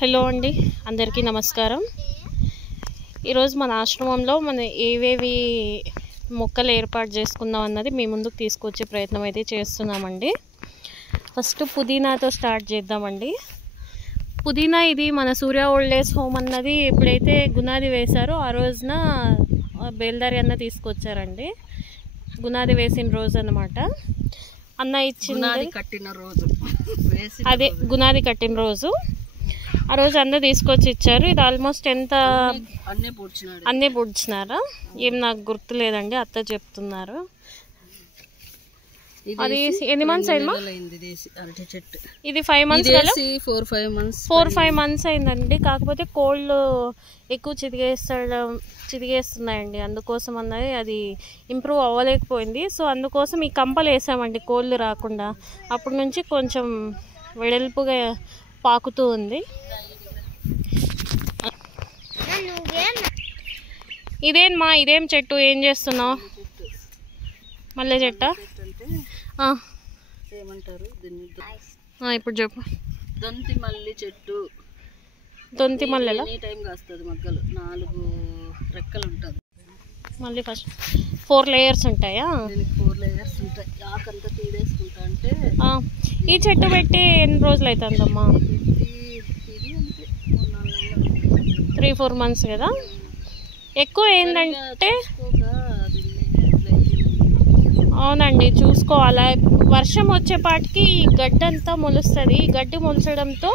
Hello అండి, అందరికీ నమస్కారం. ఈరోజు మన ఆశ్రమంలో మనం ఏవేవి మొక్కలు ఏర్పాటు చేసుకుందాం అన్నది మీ ముందుకు తీసుకొచ్చే ప్రయత్నం అయితే చేస్తున్నామండి. ఫస్ట్ పుదీనాతో స్టార్ట్ చేద్దామండి. పుదీనా ఇది మన సూర్య ఓల్డ్ ఏజ్ హోమ్ అన్నది ఎప్పుడైతే గునాది వేశారో ఆ రోజున బేల్దారి అన్న తీసుకొచ్చారండి. గునాది వేసిన రోజు అన్నమాట. అన్న ఇచ్చింది కట్టిన రోజు, అదే గునాది కట్టిన రోజు. ఆ రోజు అందరూ తీసుకొచ్చి ఇచ్చారు. ఇది ఆల్మోస్ట్ ఎంత అన్నీ పూడ్చినారా ఏం నాకు గుర్తు లేదండి, అత్త చెప్తున్నారు. అది ఎన్ని మంత్స్ అయిందా? ఇది 5 మంత్స్ కదా, 4-5 మంత్స్ అయిందండి. కాకపోతే కోల్డ్ ఎక్కువ చిదిగేస్తున్నాయండి, అందుకోసం అన్నది అది ఇంప్రూవ్ అవ్వలేకపోయింది. సో అందుకోసం ఈ కంపలు వేసామండి కోల్డ్ రాకుండా. అప్పటి నుంచి కొంచెం వెడల్పుగా పాకుతూ ఉంది. ఇదేం చెట్టు, ఏం చేస్తున్నావు? మల్లె చెట్ట ఇప్పుడు చెప్పు. దొంతి మల్లి చెట్టు, దొంతి మల్లెల టైం కాస్తుంది. మగ్గలు 4 రెక్కలు ఉంటుంది. మళ్ళీ ఫస్ట్ 4 లేయర్స్ ఉంటాయా? 4 లేయర్స్ ఉంటాయి. ఆకంతా తీసేసుకుంటా అంటే ఈ చెట్టు పెట్టి ఎన్ని రోజులు అవుతుందమ్మా? 3-4 మంత్స్ కదా. ఎక్కువ ఏంటంటే అవునండి, చూసుకోవాలి. వర్షం వచ్చేపాటికి ఈ గడ్డి అంతా మొలుస్తుంది. ఈ గడ్డి మొలచడంతో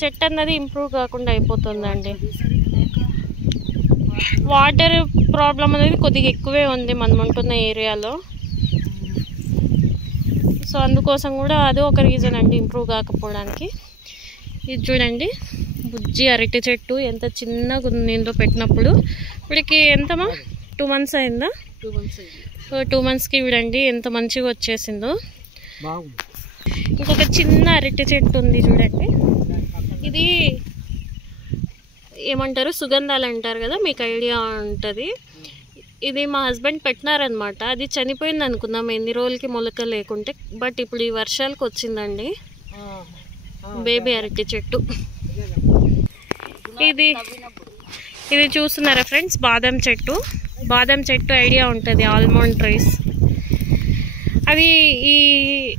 చెట్టు అన్నది ఇంప్రూవ్ కాకుండా అయిపోతుందండి. వాటర్ ప్రాబ్లం అనేది కొద్దిగా ఎక్కువే ఉంది మనం ఉంటున్న ఏరియాలో. సో అందుకోసం కూడా అది ఒక రీజన్ అండి ఇంప్రూవ్ కాకపోవడానికి. ఇది చూడండి, బుజ్జి అరటి చెట్టు ఎంత చిన్నగా ఉంది ఇందులో పెట్టినప్పుడు. ఇప్పటికి ఎంతమా 2 మంత్స్ అయిందా? 2 మంత్స్కి చూడండి ఎంత మంచిగా వచ్చేసిందో. ఇంకొక చిన్న అరటి చెట్టు ఉంది చూడండి. ఇది ఏమంటారు, సుగంధాలు అంటారు కదా, మీకు ఐడియా ఉంటుంది. ఇది మా హస్బెండ్ పెట్టినారనమాట. అది చనిపోయింది అనుకున్నాం ఎన్ని రోజులకి మొలక లేకుంటే, బట్ ఇప్పుడు ఈ వర్షాలకు వచ్చిందండి బేబీ అరటి చెట్టు. ఇది చూస్తున్నారా ఫ్రెండ్స్, బాదం చెట్టు. బాదం చెట్టు ఐడియా ఉంటుంది, ఆల్మండ్ ట్రీస్. అది ఈ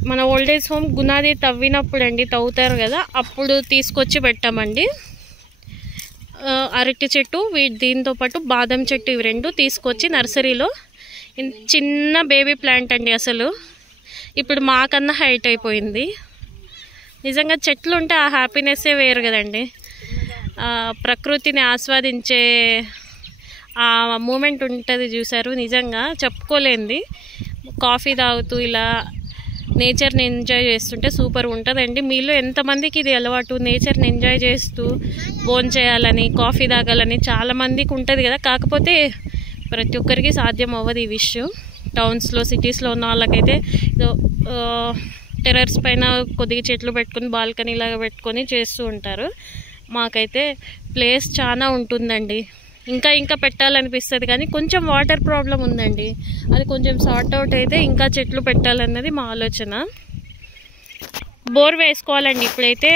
మన ఓల్డ్ ఏజ్ హోమ్ గునాది తవ్వినప్పుడు అండి, తవ్వుతారు కదా, అప్పుడు తీసుకొచ్చి పెట్టామండి. అరటి చెట్టు దీంతో పాటు బాదం చెట్టు, ఇవి 2 తీసుకొచ్చి నర్సరీలో చిన్న బేబీ ప్లాంట్ అండి. అసలు ఇప్పుడు మాకన్నా హైట్ అయిపోయింది. నిజంగా చెట్లు ఉంటే ఆ హ్యాపీనెస్సే వేరు కదండి. ప్రకృతిని ఆస్వాదించే ఆ మూమెంట్ ఉంటుంది చూసారు, నిజంగా చెప్పుకోలేంది. కాఫీ తాగుతూ ఇలా నేచర్ని ఎంజాయ్ చేస్తుంటే సూపర్ ఉంటుందండి. మీలో ఎంతమందికి ఇది అలవాటు, నేచర్ని ఎంజాయ్ చేస్తూ భోజనం చేయాలని, కాఫీ తాగాలని చాలామందికి ఉంటుంది కదా. కాకపోతే ప్రతి ఒక్కరికి సాధ్యం అవ్వదు ఈ విషయం. టౌన్స్లో, సిటీస్లో ఉన్న వాళ్ళకైతే టెర్రస్ పైన కొద్దిగా చెట్లు పెట్టుకుని బాల్కనీ లాగా పెట్టుకొని చేస్తూ ఉంటారు. మాకైతే ప్లేస్ చాలా ఉంటుందండి, ఇంకా పెట్టాలనిపిస్తుంది. కానీ కొంచెం వాటర్ ప్రాబ్లం ఉందండి, అది కొంచెం సార్ట్ అవుట్ అయితే ఇంకా చెట్లు పెట్టాలన్నది మా ఆలోచన. బోర్ వేసుకోవాలండి. ఇప్పుడైతే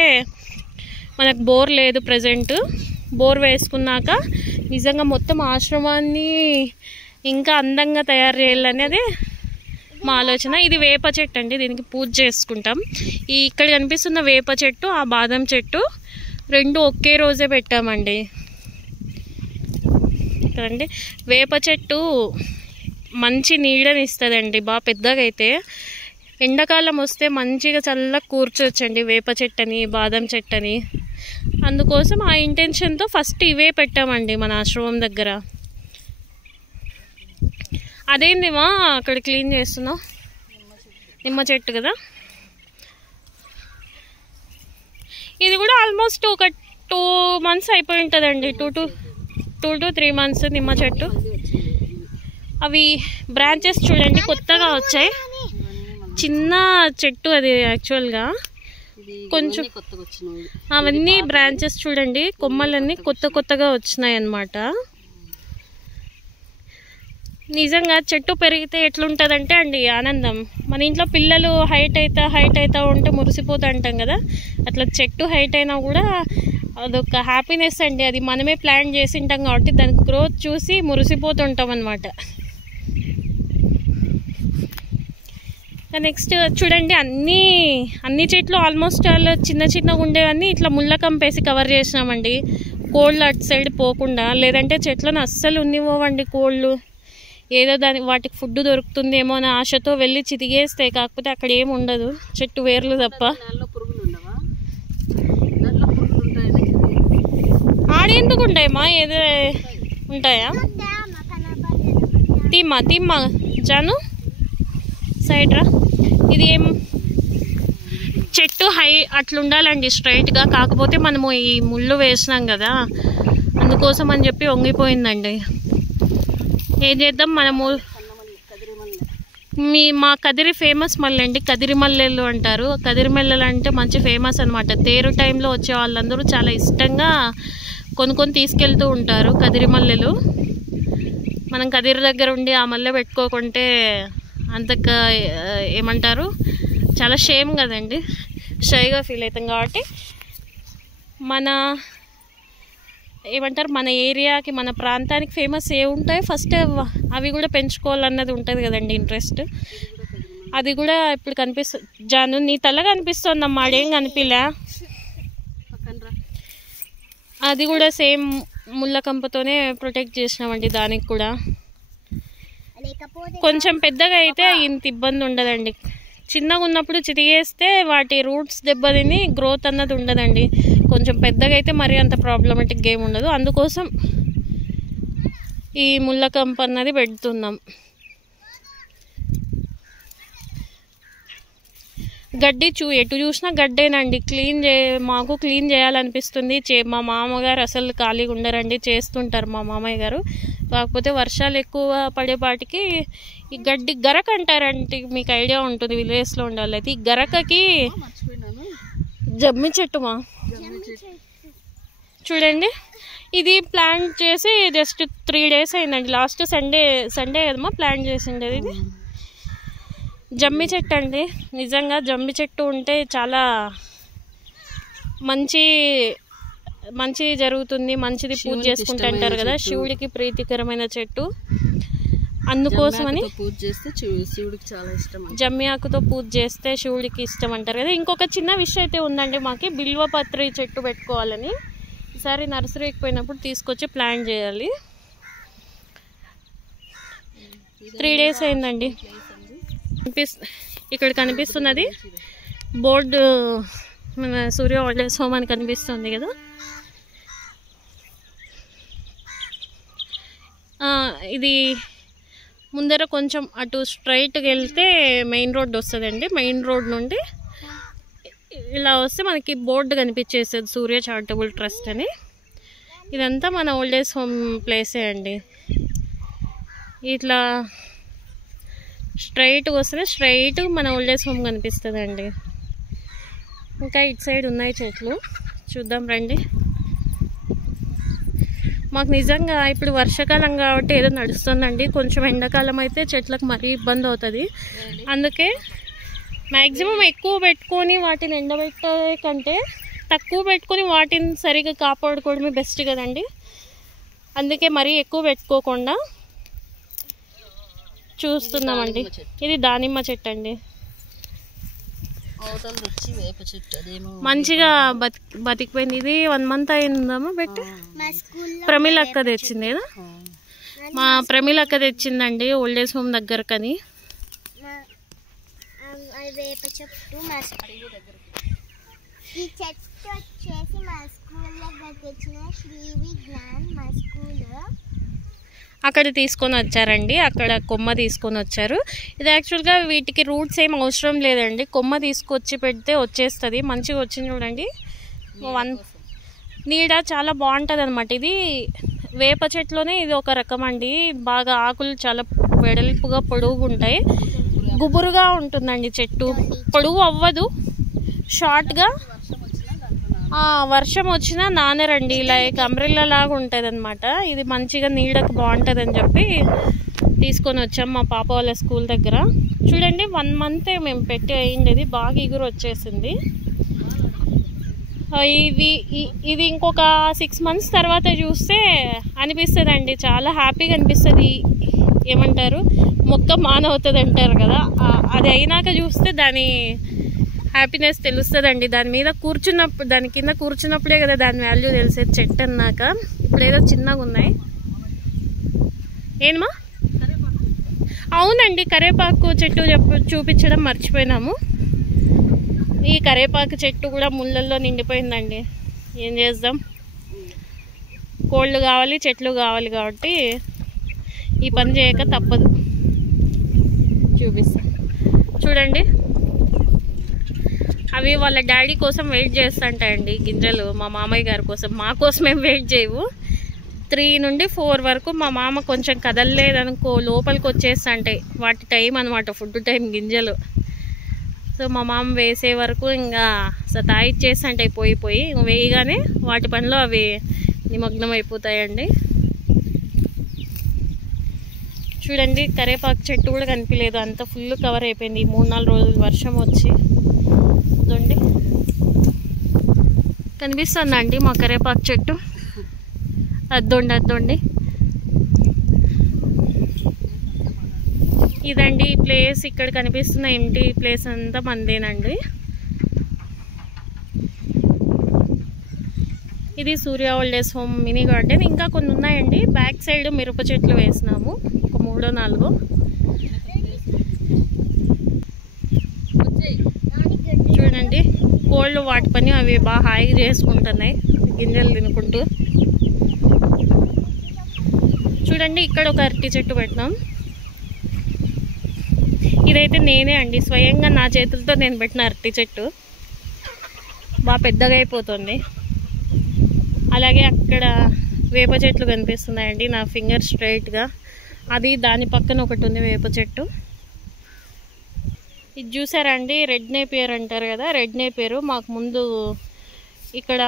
మనకు బోర్ లేదు ప్రజెంట్. బోర్ వేసుకున్నాక నిజంగా మొత్తం ఆశ్రమాన్ని ఇంకా అందంగా తయారు చేయాలనేది మా ఆలోచన. ఇది వేప చెట్టు అండి, దీనికి పూజ చేసుకుంటాం. ఇక్కడ కనిపిస్తున్న వేప చెట్టు, ఆ బాదం చెట్టు 2 ఒకే రోజే పెట్టామండి కదండి. వేప చెట్టు మంచి నీడని ఇస్తుందండి, బాగా పెద్దగా అయితే. ఎండాకాలం వస్తే మంచిగా చల్లగా కూర్చోవచ్చండి వేప చెట్టని, బాదం చెట్టని. అందుకోసం ఆ ఇంటెన్షన్తో ఫస్ట్ ఇవే పెట్టామండి మన ఆశ్రమం దగ్గర. అదేందిమా అక్కడ క్లీన్ చేస్తున్నావు? నిమ్మ చెట్టు కదా. ఇది కూడా ఆల్మోస్ట్ ఒక 2 మంత్స్ అయిపోయి ఉంటుందండి, 2 to 3 మంత్స్ నిమ్మ చెట్టు. అవి బ్రాంచెస్ చూడండి కొత్తగా వచ్చాయి. చిన్న చెట్టు అది యాక్చువల్గా, కొంచెం అవన్నీ బ్రాంచెస్ చూడండి, కొమ్మలన్నీ కొత్తగా వచ్చినాయి అన్నమాట. నిజంగా చెట్టు పెరిగితే ఎట్లుంటుందంటే అండి ఆనందం. మన ఇంట్లో పిల్లలు హైట్ అవుతా ఉంటే మురిసిపోతూ అంటాం కదా, అట్లా చెట్టు హైట్ అయినా కూడా అదొక హ్యాపీనెస్ అండి. అది మనమే ప్లాన్ చేసి ఉంటాం కాబట్టి దాని గ్రోత్ చూసి మురిసిపోతుంటాం అన్నమాట. నెక్స్ట్ చూడండి, అన్ని చెట్లు ఆల్మోస్ట్ అలా చిన్న చిన్నగా ఉండేవన్నీ ఇట్లా ముళ్ళ కంపేసి కవర్ చేసినామండి, కోళ్ళు అటు సైడ్ పోకుండా. లేదంటే చెట్లను అస్సలు ఉన్నివ్వండి కోళ్ళు. ఏదో వాటికి ఫుడ్ దొరుకుతుందేమో అనే ఆశతో వెళ్ళి చితికేస్తాయి. కాకపోతే అక్కడ ఏమి ఉండదు, చెట్టు వేర్లు తప్ప. ఆడెందుకు ఉంటాయమ్మా, ఏదో ఉంటాయా? తీమ్మా జాను సైడ్ రా. ఇది ఏం చెట్టు హై అట్లా ఉండాలండి స్ట్రైట్గా. కాకపోతే మనము ఈ ముళ్ళు వేసినాం కదా, అందుకోసం అని చెప్పి వంగిపోయిందండి. ఏం చేద్దాం మనము. మా కదిరి ఫేమస్ మల్లె అండి, కదిరి మల్లెలు అంటారు. కదిరి మల్లెలు అంటే మంచి ఫేమస్ అనమాట. తేరు టైంలో వచ్చే వాళ్ళందరూ చాలా ఇష్టంగా కొనుక్కొని తీసుకెళ్తూ ఉంటారు కదిరి మల్లెలు. మనం కదిరి దగ్గర ఉండి ఆ మల్లె పెట్టుకోకుంటే అంతక ఏమంటారు, చాలా షేమ్ కదండి, షైగా ఫీల్ అవుతాం. కాబట్టి మన ఏరియాకి మన ప్రాంతానికి ఫేమస్ ఏ ఉంటాయో ఫస్ట్ అవి కూడా పెంచుకోవాలన్నది ఉంటుంది కదండి ఇంట్రెస్ట్. అది కూడా ఇప్పుడు కనిపిస్తుంది. జాను నీ తల కనిపిస్తుందమ్మా, ఆడేం కనిపిలే. అది కూడా సేమ్ ముళ్ళ కంపతోనే ప్రొటెక్ట్ చేసినామండి. దానికి కూడా కొంచెం పెద్దగా అయితే ఇంత ఇబ్బంది ఉండదండి. చిన్నగా ఉన్నప్పుడు చితికేస్తే వాటి రూట్స్ దెబ్బతిని గ్రోత్ అన్నది ఉండదండి. కొంచెం పెద్దగా అయితే మరీ అంత ప్రాబ్లమాటిక్ ఏమి ఉండదు. అందుకోసం ఈ ముళ్ళ కంప అన్నది పెడుతున్నాం. గడ్డి ఎటు చూసినా గడ్డేనండి. మాకు క్లీన్ చేయాలనిపిస్తుంది. మా మామగారు అసలు ఖాళీగా ఉండరండి, చేస్తుంటారు మా మామయ్య గారు. కాకపోతే వర్షాలు ఎక్కువ పడేపాటికి ఈ గడ్డి గరక అంటారంటే మీకు ఐడియా ఉంటుంది, విలేజ్లో ఉండాలి. అయితే ఈ గరకకి జమ్మి చెట్టుమా చూడండి, ఇది ప్లాంట్ చేసి జస్ట్ 3 days అయిందండి. లాస్ట్ సండే కదమ్మా ప్లాంట్ చేసిండేది. ఇది జమ్మి చెట్టు అండి. నిజంగా జమ్మి చెట్టు ఉంటే చాలా మంచి జరుగుతుంది, మంచిది పూజ చేసుకుంటూ అంటారు కదా. శివుడికి ప్రీతికరమైన చెట్టు, అందుకోసమని పూజ చేస్తే శివుడికి చాలా ఇష్టం. జమ్మి ఆకుతో పూజ చేస్తే శివుడికి ఇష్టం అంటారు కదా. ఇంకొక చిన్న విషయం అయితే ఉందండి, మాకి బిల్వపత్రి చెట్టు పెట్టుకోవాలని. ఈసారి నర్సరీకి పోయినప్పుడు తీసుకొచ్చి ప్లాన్ చేయాలి. 3 days అయిందండి. ఇక్కడ కనిపిస్తున్నది బోర్డు, మన సూర్య ఓల్డేజ్ హోమ్ అని కనిపిస్తుంది కదా. ఇది ముందర కొంచెం అటు స్ట్రైట్గా వెళ్తే మెయిన్ రోడ్ వస్తుందండి. మెయిన్ రోడ్ నుండి ఇలా వస్తే మనకి బోర్డు కనిపించేస్తుంది, సూర్య చారిటబుల్ ట్రస్ట్ అని. ఇదంతా మన ఓల్డేజ్ హోమ్ ప్లేసే అండి. ఇట్లా స్ట్రైట్గా వస్తే స్ట్రైట్ మన ఓల్డేజ్ హోమ్ కనిపిస్తుంది అండి. ఇంకా ఇటు సైడ్ ఉన్నాయి చెట్లు, చూద్దాం రండి. మాకు నిజంగా ఇప్పుడు వర్షాకాలం కాబట్టి ఏదో నడుస్తుందండి. కొంచెం ఎండాకాలం అయితే చెట్లకు మరీ ఇబ్బంది అవుతుంది. అందుకే మ్యాక్సిమం ఎక్కువ పెట్టుకొని వాటిని ఎండబెట్టే కంటే తక్కువ పెట్టుకొని వాటిని సరిగ్గా కాపాడుకోవడమే బెస్ట్ కదండి. అందుకే మరీ ఎక్కువ పెట్టుకోకుండా చూస్తున్నామండి. ఇది దానిమ్మ చెట్టు అండి, మంచిగా బతికిపోయింది. ఇది 1 month అయిందమ్మా పెట్టి. ప్రమిళ అక్క తెచ్చింది కదా, మా ప్రమిళ అక్క తెచ్చిందండి ఓల్డేజ్ హోమ్ దగ్గరకని. ఈ చెట్టు వచ్చేసి మా స్కూల్లో తెచ్చిన శ్రీ విజ్ఞాన్, మా స్కూల్లో అక్కడ తీసుకొని వచ్చారండి. అక్కడ కొమ్మ తీసుకొని వచ్చారు. ఇది యాక్చువల్గా వీటికి రూట్స్ ఏం అవసరం లేదండి, కొమ్మ తీసుకొచ్చి పెడితే వచ్చేస్తుంది. మంచిగా వచ్చింది చూడండి. నీడ చాలా బాగుంటుంది అనమాట. ఇది వేప చెట్లోనే ఇది ఒక రకం అండి. బాగా ఆకులు చాలా వెడల్పుగా పొడుగుగా ఉంటాయి, గుబురుగా ఉంటుందండి చెట్టు. పొడుగు అవ్వదు, షార్ట్గా. వర్షం వచ్చినా నానరండి, లైక్ అంబ్రెల్లా లాగా ఉంటుంది అనమాట. ఇది మంచిగా నీడకు బాగుంటుంది అని చెప్పి తీసుకొని వచ్చాం మా పాప వాళ్ళ స్కూల్ దగ్గర. చూడండి 1 month మేము పెట్టి అయ్యిండేది, బాగా ఇగురు వచ్చేసింది. ఇది ఇంకొక 6 months తర్వాత చూస్తే అనిపిస్తుంది అండి, చాలా హ్యాపీగా అనిపిస్తుంది. ఏమంటారు, మొక్క మానవుతుంది అంటారు కదా, అది అయినాక చూస్తే దాని హ్యాపీనెస్ తెలుస్తుంది అండి. దాని మీద కూర్చున్నప్పుడు, దాని కింద కూర్చున్నప్పుడే కదా దాని వాల్యూ తెలిసేది. చెట్టు అన్నాక ఇప్పుడు ఏదో చిన్నగా ఉన్నాయి. ఏమా? అవునండి, కరివేపాకు చెట్టు చూపించడం మర్చిపోయినాము. ఈ కరివేపాకు చెట్టు కూడా ముళ్ళల్లో నిండిపోయిందండి. ఏం చేద్దాం, కోళ్ళు కావాలి, చెట్లు కావాలి కాబట్టి ఈ పని చేయక తప్పదు. చూపిస్తా చూడండి, అవి వాళ్ళ డాడీ కోసం వెయిట్ చేస్తుంటాయండి గింజలు. మా మామయ్య గారి కోసం, మా కోసం ఏం వెయిట్ చేయవు. 3 నుండి 4 వరకు మా మామ కొంచెం కదలలేదనుకో లోపలికి వచ్చేస్తుంటాయి. వాటి టైం అనమాట, ఫుడ్ టైం గింజలు. సో మా మామ వేసే వరకు ఇంకా సతాయిచ్చేస్తుంటాయి పోయి వేయగానే వాటి పనిలో అవి నిమగ్నం అయిపోతాయండి. చూడండి, కరివేపాకు చెట్టు కూడా కనిపించలేదు, అంత ఫుల్ కవర్ అయిపోయింది. 3-4 రోజులు వర్షం వచ్చి. చూడండి, కనిపిస్తుందండి మా కరివేపాకు చెట్టు. అద్దోండి ఇదండి ఈ ప్లేస్. ఇక్కడ కనిపిస్తున్న ఎంటీ ప్లేస్ అంతా మందేనండి. ఇది Surya old age home mini garden. ఇంకా కొన్ని ఉన్నాయండి. బ్యాక్ సైడ్ మిరప చెట్లు వేసినాము, ఒక 3-4. చూడండి, కోళ్ళు వాటి పని అవి బాగా హాయిగా చేసుకుంటున్నాయి గింజలు తినుకుంటూ. చూడండి, ఇక్కడ ఒక అరటి చెట్టు పెట్టినాం. ఇదైతే నేనే అండి, స్వయంగా నా చేతులతో నేను పెట్టిన అరటి చెట్టు. బాగా పెద్దగా అయిపోతుంది. అలాగే అక్కడ వేప చెట్లు కనిపిస్తున్నాయండి నా ఫింగర్ స్ట్రైట్గా. అది దాని పక్కన ఒకటి ఉంది వేప చెట్టు. ఇది చూసారా అండి, రెడ్ నేపియర్ అంటారు కదా, రెడ్ నేపియర్. మాకు ముందు ఇక్కడ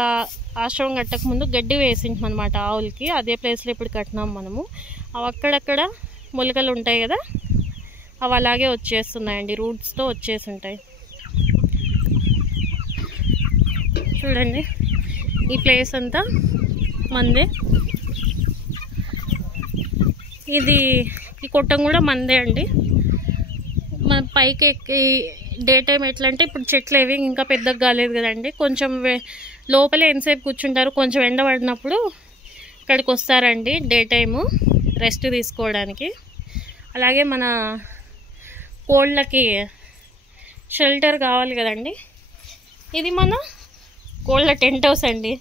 ఆశ్రమం కట్టక ముందు గడ్డి వేసింటాం అనమాట ఆవులకి. అదే ప్లేస్లో ఇప్పుడు కట్టినాం మనము. అవి అక్కడక్కడ మొలకలు ఉంటాయి కదా, అవి అలాగే వచ్చేస్తున్నాయండి, రూట్స్తో వచ్చేసి ఉంటాయి. చూడండి, ఈ ప్లేస్ అంతా మందే. ఇది ఈ కొట్టం కూడా మందే అండి. మన పైకి ఎక్కి డే టైం ఎట్లా అంటే, ఇప్పుడు చెట్లు ఏవి ఇంకా పెద్దగా కాలేదు కదండి, కొంచెం లోపలే ఎంతసేపు కూర్చుంటారు. కొంచెం ఎండ పడినప్పుడు ఇక్కడికి వస్తారండి డే టైము రెస్ట్ తీసుకోవడానికి. అలాగే మన కోళ్ళకి షెల్టర్ కావాలి కదండి. ఇది మన కోళ్ళ టెంట్ హౌస్ అండి.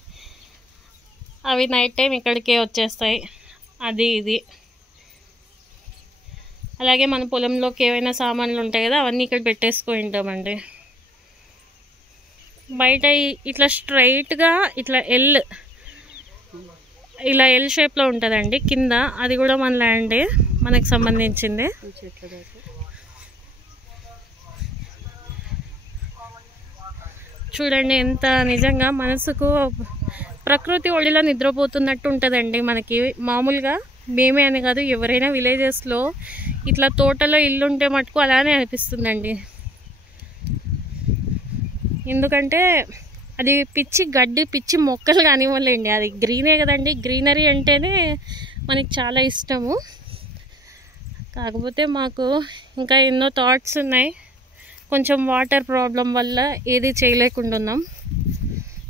అవి నైట్ టైం ఇక్కడికే వచ్చేస్తాయి. అది ఇది. అలాగే మన పొలంలోకి ఏవైనా సామాన్లు ఉంటాయి కదా, అవన్నీ ఇక్కడ పెట్టేసుకుంటామండి. బయట ఇట్లా స్ట్రైట్గా ఇట్లా ఇలా ఎల్ షేప్లో ఉంటుందండి కింద. అది కూడా మన ల్యాండే, మనకు సంబంధించింది. చూడండి, ఎంత నిజంగా మనసుకు ప్రకృతి ఒడిలో నిద్రపోతున్నట్టు ఉంటుందండి మనకి. మామూలుగా మేమే అని కాదు, ఎవరైనా విలేజెస్లో ఇట్లా తోటలో ఇల్లు ఉంటే మటుకు అలానే అనిపిస్తుందండి. ఎందుకంటే అది పిచ్చి గడ్డి, పిచ్చి మొక్కలు కానివ్వలేండి, అది గ్రీనే కదండి. గ్రీనరీ అంటేనే మనకి చాలా ఇష్టము. కాకపోతే మాకు ఇంకా ఎన్నో థాట్స్ ఉన్నాయి. కొంచెం వాటర్ ప్రాబ్లం వల్ల ఏది చేయలేకుండా ఉన్నాం.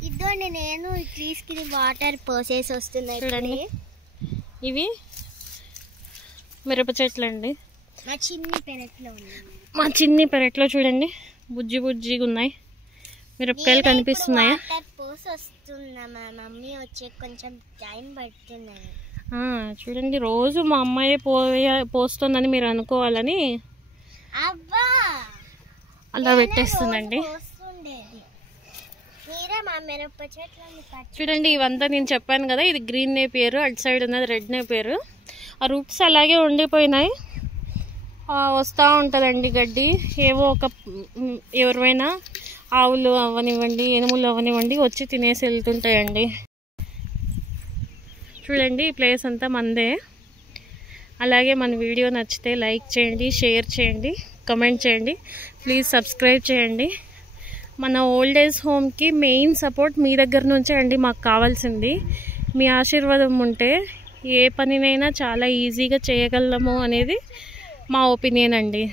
ఇదిగోండి, నేను ట్రీస్కి వాటర్ పోసేసి వస్తున్నాయి. చూడండి, ఇవి మిరప చెట్లు అండి. మా చిన్ని పెరట్లో ఉన్నాయి. మా చిన్ని పెరట్లో చూడండి, బుజ్జిగా ఉన్నాయి. మిరపకాయలు కనిపిస్తున్నాయా? వాటర్ పోసి వస్తున్నా, మా మమ్మీ వచ్చే కొంచెం టైం పడుతుందని. చూడండి, రోజు మా అమ్మాయి పోస్తుందని మీరు అనుకోవాలని అలా పెట్టేస్తుందండి. చూడండి, ఇవంతా నేను చెప్పాను కదా, ఇది గ్రీన్ నేపియర్, అటు సైడ్ ఉన్నది రెడ్ నేపియర్. ఆ రూట్స్ అలాగే ఉండిపోయినాయి. వస్తూ ఉంటుందండి గడ్డి. ఏవో ఎవరైనా ఆవులు అవనివ్వండి, ఎనుములు అవనివ్వండి, వచ్చి తినేసి వెళ్తుంటాయండి. చూడండి, ఈ ప్లేస్ అంతా మందే. అలాగే మన వీడియో నచ్చితే లైక్ చేయండి, షేర్ చేయండి, కమెంట్ చేయండి, ప్లీజ్ సబ్స్క్రైబ్ చేయండి. మన ఓల్డ్ ఏజ్ హోమ్కి మెయిన్ సపోర్ట్ మీ దగ్గర నుంచే అండి మాకు కావాల్సింది. మీ ఆశీర్వాదం ఉంటే ఏ పనినైనా చాలా ఈజీగా చేయగలము అనేది మా ఒపీనియన్ అండి.